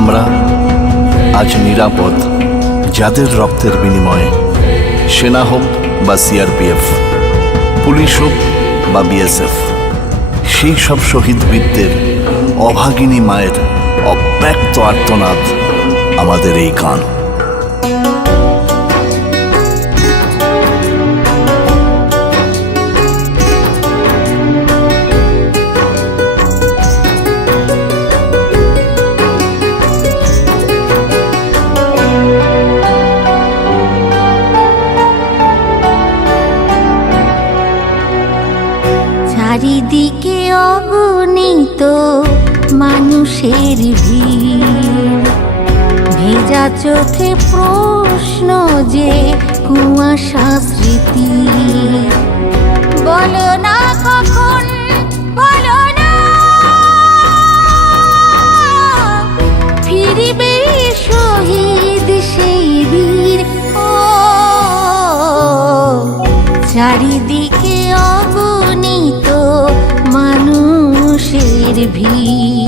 আমরা আজ নিরাপদ, যাদের রক্তের বিনিময়ে সেনা হোক বা সিআরপিএফ পুলিশ হোক বা বিএসএফ সেই সব শহীদ বীরদের অভাগিনী মায়ের অব্যক্ত আর্তনাদ আমাদের এই গান। চারিদিকে অগণিত মানুষের ভিড়। ভেজা চোখে প্রশ্ন যে কুয়াশা স্মৃতি। বলো না কখন, বলো না। ফিরিবে শহীদ সেই বীর। ও, চারিদিকে মানুষের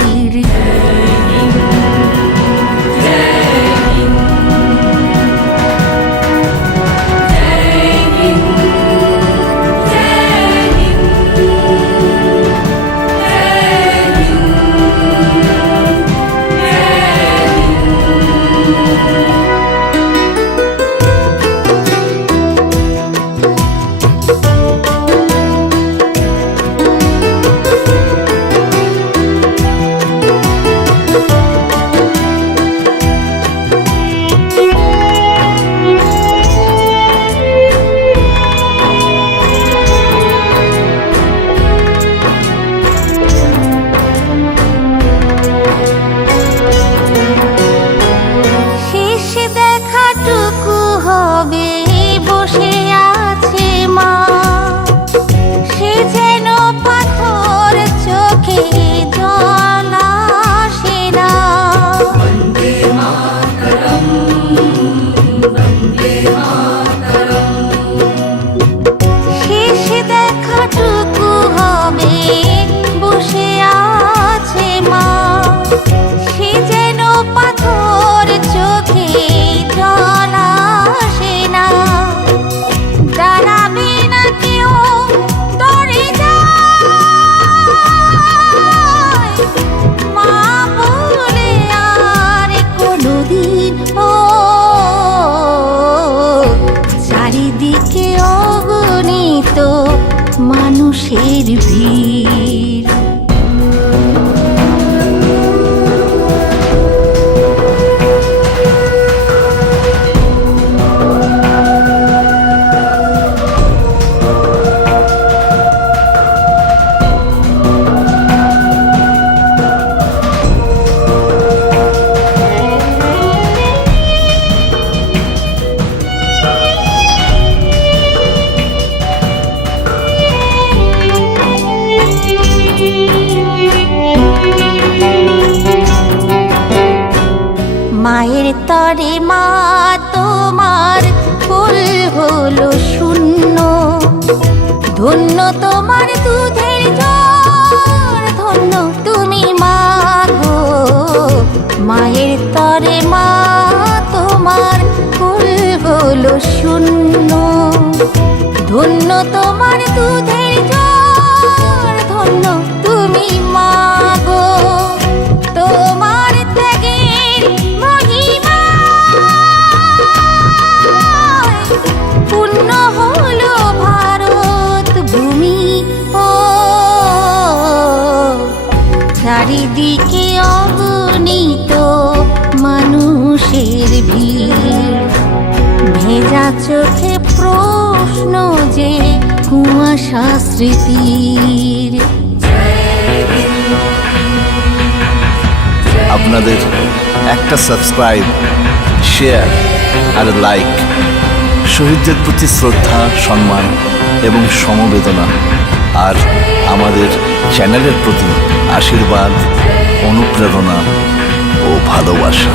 মানুষের মায়ের তরে মা, তোমার ফুল হলো শূন্য। ধন্য তোমার দুধের ঝড় ধন্য তুমি মা গো। মায়ের তরে মা, তোমার ফুল হলো শূন্য। ধন্য তোমার দুধের ঝড় ধন্য তুমি মা চারিদিকে অগণিত মানুষের ভিড়। ভেজা চোখে প্রশ্ন যে, কুয়াশা স্মৃতির। আপনাদের একটা সাবস্ক্রাইব শেয়ার আর লাইক শহীদদের প্রতি শ্রদ্ধা, সম্মান এবং সমবেদনা। আর আমাদের চ্যানেলের প্রতি আশীর্বাদ অনুপ্রেরণা ও ভালোবাসা।